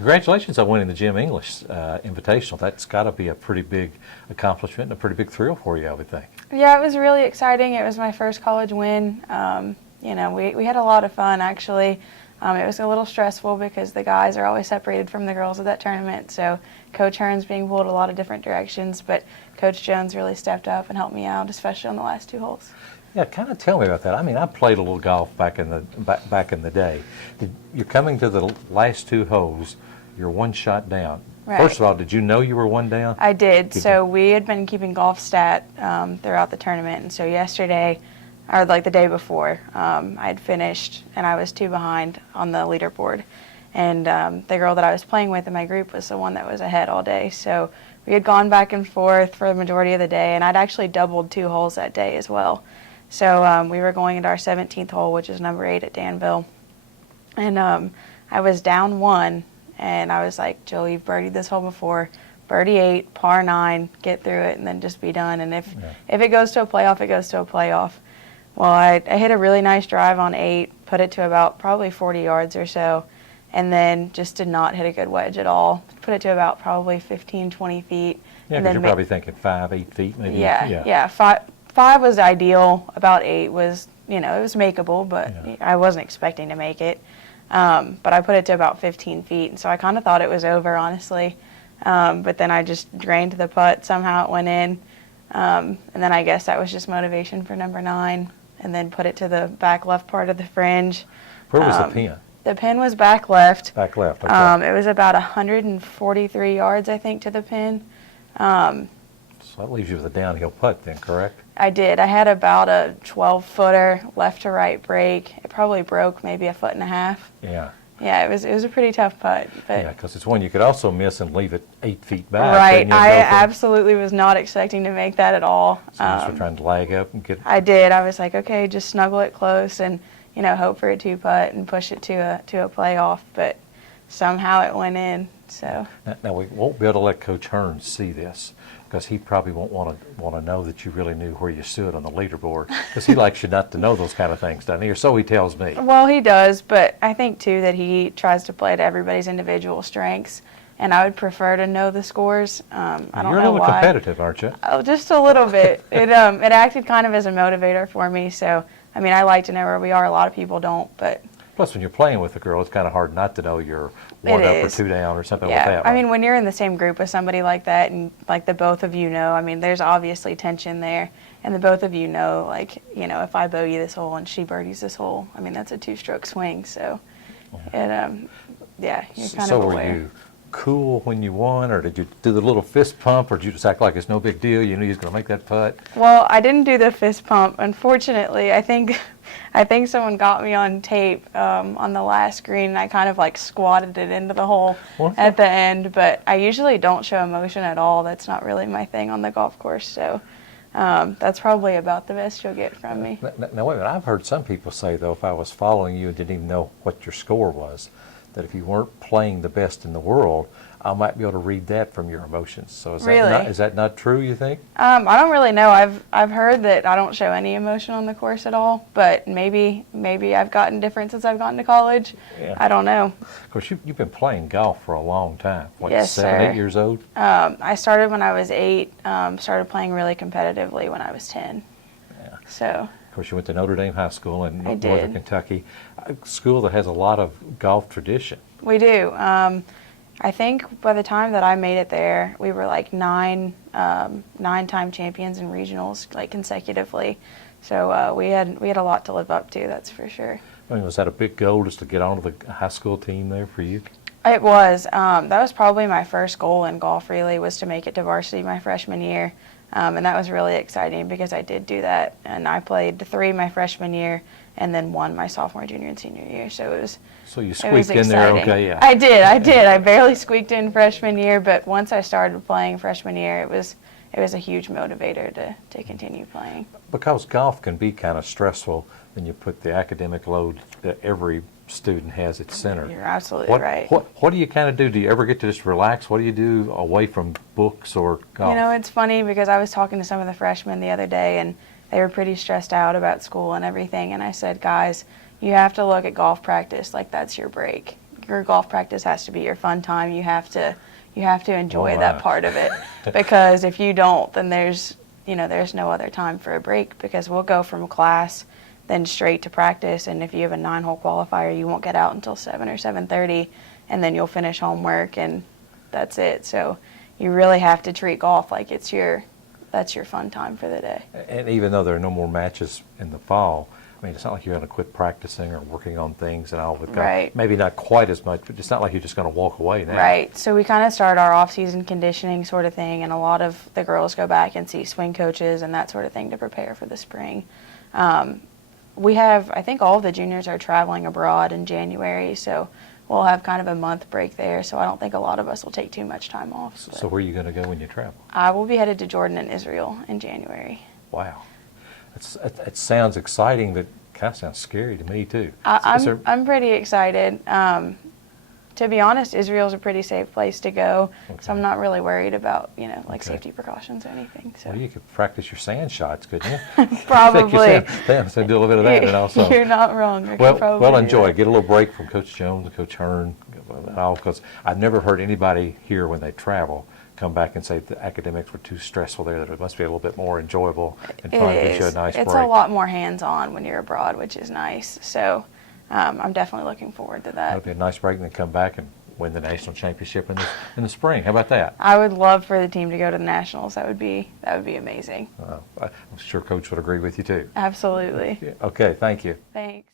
Congratulations on winning the Jim English Invitational. That's got to be a pretty big accomplishment and a pretty big thrill for you, I would think. Yeah, it was really exciting. It was my first college win. You know, we had a lot of fun, actually. It was a little stressful because the guys are always separated from the girls at that tournament, so Coach Hearn's being pulled a lot of different directions, but Coach Jones really stepped up and helped me out, especially on the last 2 holes. Yeah, kind of tell me about that. I mean, I played a little golf back in the day. You're coming to the last 2 holes. You're 1 shot down. Right. First of all, did you know you were 1 down? I did. So we had been keeping golf stat throughout the tournament, and so yesterday, or like the day before, I had finished and I was 2 behind on the leaderboard. And the girl that I was playing with in my group was the one that was ahead all day. So we had gone back and forth for the majority of the day, and I'd actually doubled 2 holes that day as well. So we were going into our 17th hole, which is number 8 at Danville. And I was down 1, and I was like, Jill, you've birdied this hole before. Birdie 8, par 9, get through it, and then just be done. And if it goes to a playoff, it goes to a playoff. Well, I hit a really nice drive on 8, put it to about probably 40 yards or so, and then just did not hit a good wedge at all. Put it to about probably 15, 20 feet. Yeah, because you're probably thinking 5, 8 feet maybe. Yeah. 5 was ideal. About 8 was, you know, it was makeable, but I wasn't expecting to make it. But I put it to about 15 feet, and so I kind of thought it was over, honestly. But then I just drained the putt. Somehow it went in. And then I guess that was just motivation for number 9. And then put it to the back left part of the fringe. Where was the pin? The pin was back left. Back left, okay. It was about 143 yards, I think, to the pin. So that leaves you with a downhill putt then, correct? I did. I had about a 12-footer left to right break. It probably broke maybe 1.5 feet. Yeah. Yeah, it was a pretty tough putt. But yeah, because it's one you could also miss and leave it 8 feet back. Right. I absolutely was not expecting to make that at all. So you were trying to lag up and get. I did. I was like, okay, just snuggle it close and, you know, hope for a 2-putt and push it to a playoff. But somehow it went in. So. Now we won't be able to let Coach Hearn see this, because he probably won't want to know that you really knew where you stood on the leaderboard, because he likes you not to know those kind of things down here, so he tells me. Well, he does, but I think, too, that he tries to play to everybody's individual strengths, and I would prefer to know the scores. I don't know why. You're a little competitive, aren't you? Oh, just a little bit. It acted kind of as a motivator for me, so, I mean, I like to know where we are. A lot of people don't, but... Plus, when you're playing with a girl, it's kind of hard not to know you're 1 up or 2 down or something like that. I mean, when you're in the same group with somebody like that and, like, the both of you know, I mean, there's obviously tension there. And the both of you know, like, you know, if I bogey this hole and she birdies this hole, I mean, that's a 2-stroke swing. So, you're kind of aware. So were you cool when you won, or did you do the little fist pump, or did you just act like it's no big deal, you knew you was going to make that putt? Well, I didn't do the fist pump. Unfortunately, I think someone got me on tape on the last green, and I kind of like squatted it into the hole at the end, but I usually don't show emotion at all. That's not really my thing on the golf course, so that's probably about the best you'll get from me. Now wait a minute, I've heard some people say, though, if I was following you and didn't even know what your score was, that if you weren't playing the best in the world, I might be able to read that from your emotions. So is that not true, you think? I don't really know. I've heard that I don't show any emotion on the course at all, but maybe I've gotten different since I've gotten to college. Yeah. I don't know. Of course, you've been playing golf for a long time. What, yes, 7, 8 years old? I started when I was 8, started playing really competitively when I was 10. Yeah. So. Of course, you went to Notre Dame High School in northern Kentucky, a school that has a lot of golf tradition. We do. I think by the time that I made it there, we were like 9-time champions in regionals, like consecutively. So we had a lot to live up to, that's for sure. I mean, was that a big goal, just to get onto the high school team there for you? It was. That was probably my first goal in golf, really, was to make it to varsity my freshman year. And that was really exciting because I did do that. And I played 3 my freshman year and then 1 my sophomore, junior, and senior year. So it was. So you squeaked in there, okay? Yeah. I did. I barely squeaked in freshman year, but once I started playing freshman year, it was a huge motivator to continue playing. Because golf can be kind of stressful, when you put the academic load that every student has at center. You're absolutely right. What do you kind of do? Do you ever get to just relax? What do you do away from books or golf? You know, it's funny because I was talking to some of the freshmen the other day, and they were pretty stressed out about school and everything, and I said, guys, you have to look at golf practice like that's your break. your golf practice has to be your fun time. You have to enjoy Oh, that my. part of it, because if you don't, then there's no other time for a break, because we'll go from class then straight to practice, and if you have a 9-hole qualifier, you won't get out until 7 or 7:30, and then you'll finish homework, and that's it. So you really have to treat golf like that's your fun time for the day. And even though there are no more matches in the fall, I mean, it's not like you're going to quit practicing or working on things and all. Right. Maybe not quite as much, but it's not like you're just going to walk away now. Right. So we kind of start our off-season conditioning sort of thing, and a lot of the girls go back and see swing coaches and that sort of thing to prepare for the spring. We have, I think all of the juniors are traveling abroad in January, so we'll have kind of a month break there, so I don't think a lot of us will take too much time off. So where are you going to go when you travel? I will be headed to Jordan and Israel in January. Wow. It sounds exciting, but kind of sounds scary to me, too. I'm pretty excited. To be honest, Israel's a pretty safe place to go, so I'm not really worried about, safety precautions or anything. So. Well, you could practice your sand shots, couldn't you? Probably. So do a little bit of that, and also. You're not wrong. Well, enjoy. Get a little break from Coach Jones and Coach Hearn, because I've never heard anybody here when they travel come back and say the academics were too stressful there, that it must be a little bit more enjoyable and fun to get you a nice break. It's a lot more hands-on when you're abroad, which is nice. So I'm definitely looking forward to that. It'll be a nice break and then come back and win the national championship in the spring. How about that? I would love for the team to go to the nationals. That would be amazing. I'm sure Coach would agree with you too. Absolutely. Okay, thank you. Thanks.